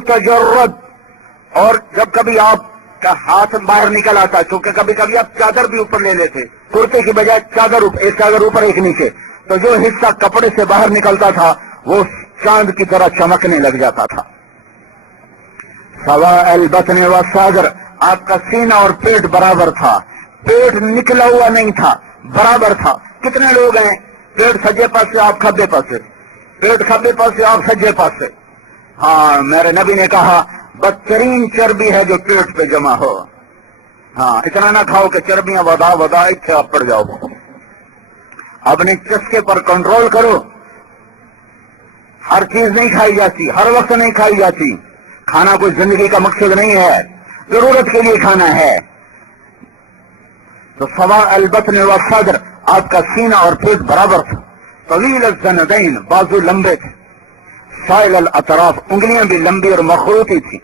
تجرد، اور جب کبھی آپ کا ہاتھ باہر نکل آتا، کیونکہ کبھی کبھی آپ چادر بھی اوپر لے لیتے، کرتے کی بجائے چادر اوپر، ایک چادر اوپر ایک نیچے، تو جو حصہ کپڑے سے باہر نکلتا تھا وہ چاند کی طرح چمکنے لگ جاتا تھا۔ سواء البطن والصدر، آپ کا سینہ اور پیٹ برابر تھا، پیٹ نکلا ہوا نہیں تھا، برابر تھا۔ کتنے لوگ ہیں پیٹ سجے پاس سے آپ کھبے پاس سے، پیٹ کھبے پاس سے آپ سجے پاس سے؟ ہاں، میرے نبی نے کہا بدترین چربی ہے جو پیٹ پہ جمع ہو۔ ہاں، اتنا نہ کھاؤ کہ چربیاں ودا ودا اتنے آپ پڑ جاؤ۔ اپنے چسکے پر کنٹرول کرو، ہر چیز نہیں کھائی جاتی، ہر وقت نہیں کھائی جاتی۔ کھانا کوئی زندگی کا مقصد نہیں ہے، ضرورت کے لیے کھانا ہے۔ تو سواء البطن والصدر، آپ کا سینہ اور پیٹ برابر تھا۔ طویل الذنبین، بازو لمبے تھے۔ سائل الاطراف، انگلیاں بھی لمبی اور مخروطی تھی۔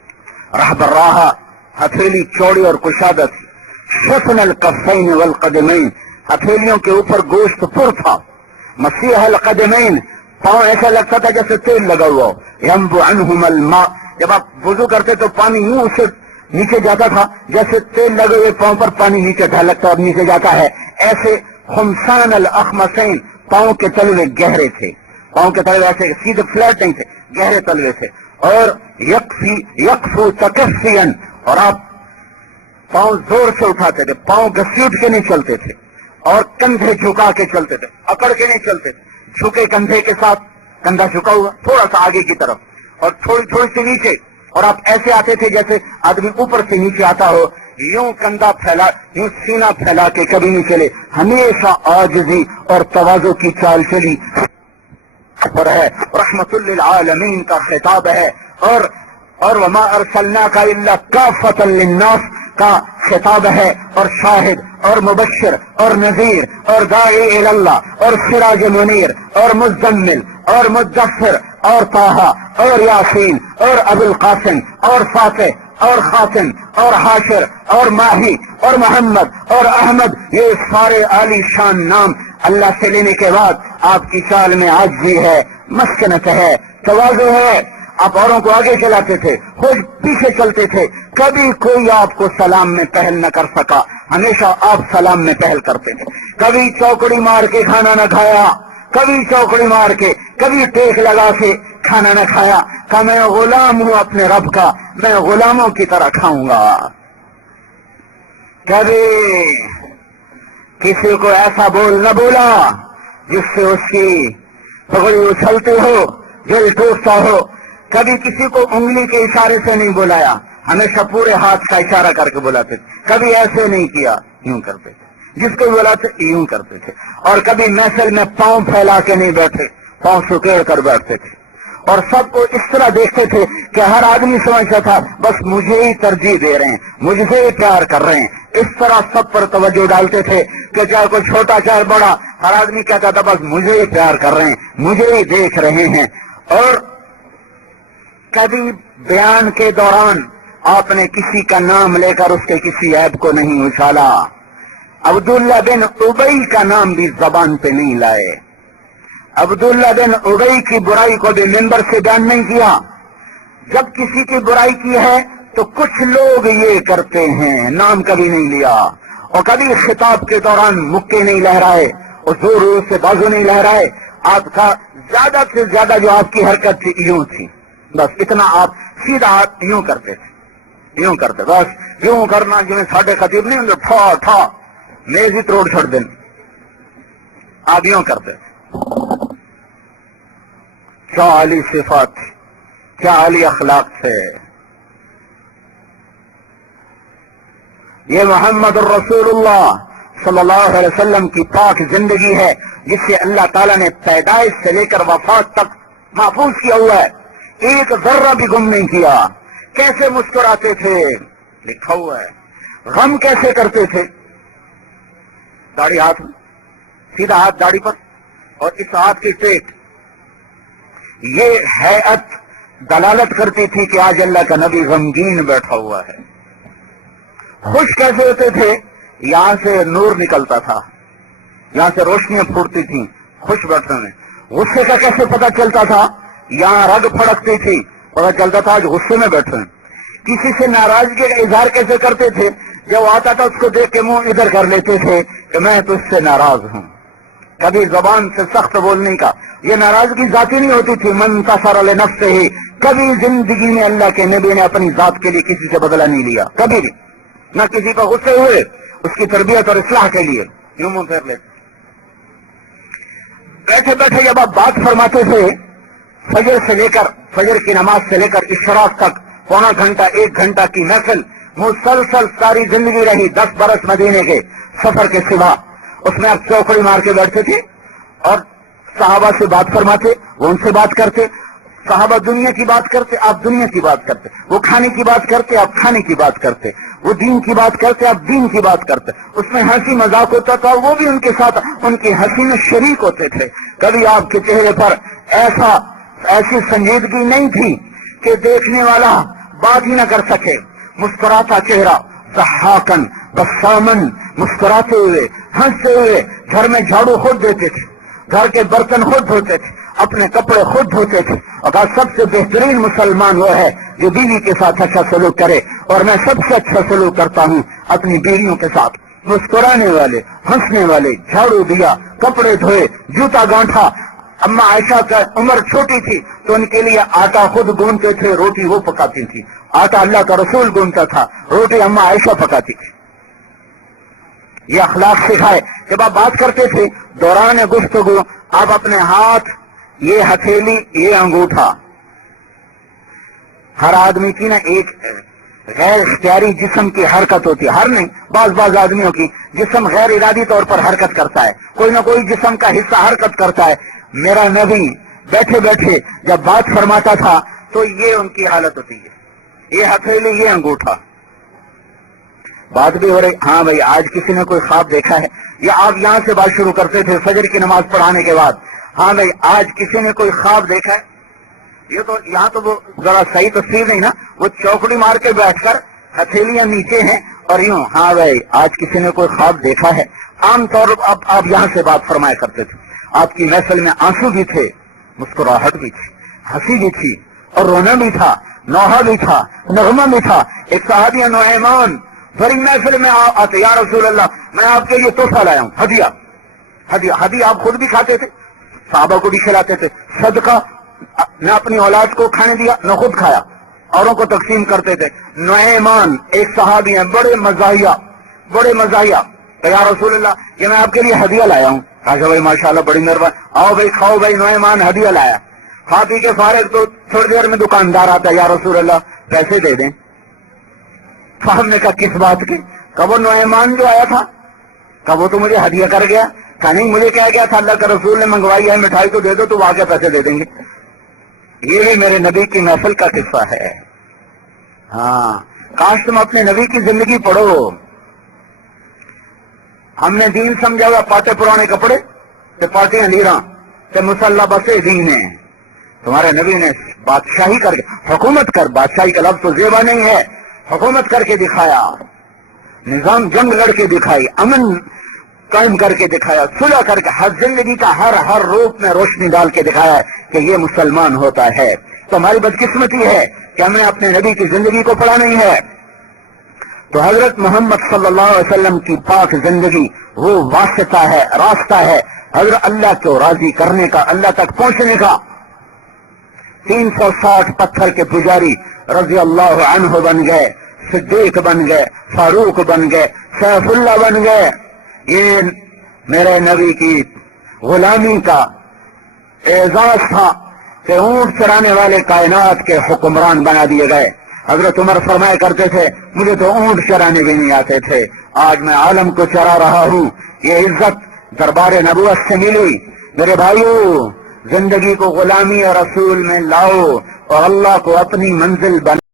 رحب الراحہ، ہتھیلی چوڑی اور کشادہ تھی۔ شفن الکفین والقدمین، ہتھیلیوں کے اوپر گوشت پر تھا۔ مسیح القدمین، پاؤں ایسا لگتا تھا جیسے تیل لگا ہوا ہو۔ ینبع عنہم الماء، جب آپ وضو کرتے تو پانی یوں سے نیچے جاتا تھا جیسے تیل لگے ہوئے پاؤں پر پانی نیچے ڈھلکتا اور نیچے جاتا ہے، ایسے۔ خمسان الاخمسین، پاؤں کے تلوے گہرے تھے، پاؤں کے تلوے ایسے سیدھے فلیٹ نہیں تھے، گہرے تلوے تھے۔ اور یکفو تکفین، اور آپ پاؤں زور سے اٹھاتے تھے، پاؤں گھسیٹ کے نہیں چلتے تھے، اور کندھے جھکا کے چلتے تھے، اکڑ کے نہیں چلتے تھے، جھکے کندھے کے ساتھ، کندھا جھکا ہوا تھوڑا سا آگے کی طرف اور تھوڑی تھوڑی سی نیچے، اور آپ ایسے آتے تھے جیسے آدمی اوپر سے نیچے آتا ہو، یوں کندھا پھیلا، یوں سینہ پھیلا کے کبھی نہیں چلے، ہمیشہ عاجزی اور تواضع کی چال چلی پر ہے۔ رحمت للعالمین کا خطاب ہے، اور وما ارسلناک الا کافۃ للناس کا خطاب ہے، اور شاہد اور مبشر اور نذیر اور داعی الی اللہ اور سراج منیر اور مزمل اور مدثر اور طٰہٰ اور یاسین اور ابو القاسم اور فاتح اور خاتم اور حاشر اور ماہی اور محمد اور احمد، یہ سارے عالی شان نام اللہ سے لینے کے بعد آپ کی چال میں عاجزی ہے، مسکنت ہے، تواضع ہے۔ آپ اوروں کو آگے چلاتے تھے، خود پیچھے چلتے تھے، کبھی کوئی آپ کو سلام میں پہل نہ کر سکا، ہمیشہ آپ سلام میں پہل کرتے تھے۔ کبھی چوکڑی مار کے کھانا نہ کھایا، کبھی چوکڑی مار کے، کبھی ٹیک لگا کے کھانا نہ کھایا، کہ میں غلام ہوں اپنے رب کا، میں غلاموں کی طرح کھاؤں گا۔ کبھی کسی کو ایسا بول نہ بولا جس سے اس کی پگڑی اچھلتی ہو، دل ٹوٹتا ہو۔ کبھی کسی کو انگلی کے اشارے سے نہیں بلایا، ہمیشہ پورے ہاتھ کا اشارہ کر کے بلاتے تھے۔ کبھی ایسے نہیں کیا، یوں کرتے تھے، جس کو بلاتے یوں کرتے تھے۔ اور کبھی محفل میں پاؤں پھیلا کے نہیں بیٹھے، پاؤں سکیڑ کر بیٹھتے تھے، اور سب کو اس طرح دیکھتے تھے کہ ہر آدمی سمجھتا تھا بس مجھے ہی ترجیح دے رہے ہیں، مجھ سے ہی پیار کر رہے ہیں۔ اس طرح سب پر توجہ ڈالتے تھے کہ چاہے کوئی چھوٹا چاہے بڑا، ہر آدمی کہتا تھا بس مجھے ہی پیار کر رہے ہیں، مجھے ہی دیکھ رہے ہیں۔ اور کبھی بیان کے دوران آپ نے کسی کا نام لے کر اس کے کسی عیب کو نہیں اچھالا۔ عبداللہ بن ابی کا نام بھی زبان پہ نہیں لائے، عبداللہ بن ابی کی برائی کو بھی منبر سے بیان نہیں کیا۔ جب کسی کی برائی کی ہے تو کچھ لوگ یہ کرتے ہیں، نام کبھی نہیں لیا، اور کبھی خطاب کے دوران مکے نہیں لہرائے اور زور زور سے بازو نہیں لہرائے۔ آپ کا زیادہ سے زیادہ جو آپ کی حرکت تھی یوں تھی، بس اتنا، آپ سیدھا ہاتھ یوں کرتے تھے، یوں کرتے، بس یوں کرنا، جو ساڈے خطیب نہیں ہوں ٹھا ٹھا میز ہی توڑ چھڑ دیں، آپ یوں کرتے تھے۔ کیا عالی صفات تھی، کیا عالی اخلاق تھے۔ یہ محمد الرسول اللہ صلی اللہ علیہ وسلم کی پاک زندگی ہے، جس سے اللہ تعالیٰ نے پیدائش سے لے کر وفات تک محفوظ کیا ہوا ہے، ایک ذرہ بھی گم نہیں کیا۔ کیسے مسکراتے تھے لکھا ہوا ہے، غم کیسے کرتے تھے، داڑھی ہاتھ میں، سیدھا ہاتھ داڑھی پر، اور اس ہاتھ کی ٹیک، یہ ہیئت دلالت کرتی تھی کہ آج اللہ کا نبی غمگین بیٹھا ہوا ہے۔ خوش کیسے ہوتے تھے، یہاں سے نور نکلتا تھا، یہاں سے روشنیاں پھوٹتی تھیں خوش بیٹھنے میں۔ غصے کا کیسے پتہ چلتا تھا، یہاں رگ پھڑکتی تھی پتا چلتا تھا آج غصے میں بیٹھے ہیں. کسی سے ناراضگی کا اظہار کیسے کرتے تھے؟ جب آتا تھا اس کو دیکھ کے منہ ادھر کر لیتے تھے کہ میں تو اس سے ناراض ہوں. کبھی زبان سے سخت بولنے کا، یہ ناراضگی ذاتی نہیں ہوتی تھی. من تصر لنفسہ ہی، کبھی زندگی میں اللہ کے نبی نے اپنی ذات کے لیے کسی سے بدلہ نہیں لیا، کبھی بھی نہ کسی کو غصے ہوئے اس کی تربیت اور اصلاح کے لیے یوں منہ پھیر لیتے. بیٹھے بیٹھے جب آپ بات فرماتے تھے، فجر سے لے کر فجر کی نماز سے لے کر اشراق تک پونا گھنٹہ 1 گھنٹہ کی محفل مسلسل ساری زندگی رہی، 10 برس مدینے کے سفر کے سوا. اس میں آپ چوکڑی مار کے بیٹھتے تھے اور صحابہ سے بات فرماتے، وہ ان سے بات کرتے. صحابہ دنیا کی بات کرتے، آپ دنیا کی بات کرتے. وہ کھانے کی بات کرتے، آپ کھانے کی بات کرتے. وہ دین کی بات کرتے، آپ دین کی بات کرتے. اس میں ہنسی مذاق ہوتا تھا، وہ بھی ان کے ساتھ ان کی ہنسی میں شریک ہوتے تھے. کبھی آپ کے چہرے پر ایسی سنجیدگی نہیں تھی کہ دیکھنے والا بات ہی نہ کر سکے. مسکراتا چہرہ، ضحاکن بسامن، مسکراتے ہوئے ہنستے ہوئے. گھر میں جھاڑو خود دیتے تھے، گھر کے برتن خود دھوتے تھے، اپنے کپڑے خود دھوتے تھے. اور سب سے بہترین مسلمان وہ ہے جو بیوی کے ساتھ اچھا سلوک کرے، اور میں سب سے اچھا سلوک کرتا ہوں اپنی بیویوں کے ساتھ. مسکرانے والے، ہنسنے والے، جھاڑو دیا، کپڑے دھوئے، جوتا گانٹھا. اما عائشہ کا عمر چھوٹی تھی تو ان کے لیے آٹا خود گوندتے تھے، روٹی وہ پکاتی تھی. آٹا اللہ کا رسول گوندتا تھا، روٹی اما عائشہ پکاتی تھی. یہ اخلاق سکھائے. جب آپ بات کرتے تھے دوران گفتگو آپ اپنے ہاتھ، یہ ہتھیلی، یہ انگوٹھا، ہر آدمی کی نا ایک غیر اختیاری جسم کی حرکت ہوتی ہے. ہر نہیں، بعض آدمیوں کی جسم غیر ارادی طور پر حرکت کرتا ہے، کوئی نہ کوئی جسم کا حصہ حرکت کرتا ہے. میرا نبی بیٹھے بیٹھے جب بات فرماتا تھا تو یہ ان کی حالت ہوتی ہے، یہ ہتھیلی، یہ انگوٹھا. بات بھی ہو رہی، ہاں بھائی آج کسی نے کوئی خواب دیکھا ہے؟ یا آپ یہاں سے بات شروع کرتے تھے فجر کی نماز پڑھانے کے بعد، ہاں بھائی آج کسی نے کوئی خواب دیکھا ہے؟ یہ تو یہاں تو وہ ذرا صحیح تصویر نہیں نا، وہ چوکڑی مار کے بیٹھ کر ہتھیلیاں نیچے ہیں اور یوں، ہاں بھائی آج کسی نے کوئی خواب دیکھا ہے. عام طور پر آپ یہاں سے بات فرمایا کرتے تھے. آپ کی محفل میں آنسو بھی تھے، مسکراہٹ بھی تھی، ہنسی بھی تھی، اور رونا بھی تھا، نوحہ بھی تھا، نغمہ بھی تھا. ایک صحابی نعمان بڑی محفل میں آتے، یا رسول اللہ میں آپ کے لیے تحفہ لایا ہوں، ہدیہ. آپ خود بھی کھاتے تھے، صحابہ کو بھی کھلاتے تھے. صدقہ نہ اپنی اولاد کو کھانے دیا نہ خود کھایا، اوروں کو تقسیم کرتے تھے. نعمان ایک صحابی ہیں، بڑے مزاحیہ. تو یا رسول اللہ یہ میں آپ کے لیے ہدیہ لایا ہوں. کہا بھائی ماشاءاللہ بڑی مہربانی، آؤ بھائی کھاؤ بھائی. نعمان ہدیہ لایا. کھا پی کے فارغ تو تھوڑی دیر میں دکاندار آتا ہے، یا رسول اللہ پیسے دے دیں. صاحب نے کہا کس بات کی؟ کب وہ نعمان جو آیا تھا، کب وہ تو مجھے ہدیہ کر گیا. کہا نہیں مجھے کہہ گیا تھا اللہ کا رسول نے منگوائی ہے مٹھائی تو دے دو، تو واقعہ پیسے دے دیں گے. یہ بھی میرے نبی کی محفل کا قصہ ہے. ہاں کاش تم اپنے نبی کی زندگی پڑھو. ہم نے دین سمجھا ہوا پاٹے پرانے کپڑے تے پارٹیاں لیراں تے مسلح بسے دین ہے. تمہارے نبی نے بادشاہی کر کے، حکومت کر، بادشاہی کا لفظ تو زیبا نہیں ہے، حکومت کر کے دکھایا، نظام جنگ لڑ کے دکھائی، امن قائم کر کے دکھایا، صلح کر کے، ہر زندگی کا ہر روپ میں روشنی ڈال کے دکھایا ہے کہ یہ مسلمان ہوتا ہے. تو ہماری بدقسمتی ہے کہ ہمیں اپنے نبی کی زندگی کو پڑھا نہیں ہے. تو حضرت محمد صلی اللہ علیہ وسلم کی پاک زندگی وہ واسطہ ہے، راستہ ہے حضرت اللہ کو راضی کرنے کا، اللہ تک پہنچنے کا. 360 پتھر کے پجاری رضی اللہ عنہ بن گئے، صدیق بن گئے، فاروق بن گئے، سیف اللہ بن گئے. یہ میرے نبی کی غلامی کا اعزاز تھا کہ اونٹ چرانے والے کائنات کے حکمران بنا دیے گئے. حضرت عمر فرمایا کرتے تھے مجھے تو اونٹ چرانے بھی نہیں آتے تھے، آج میں عالم کو چرا رہا ہوں. یہ عزت دربار نبوت سے ملی. میرے بھائیو، زندگی کو غلامی اور رسول میں لاؤ اور اللہ کو اپنی منزل بنا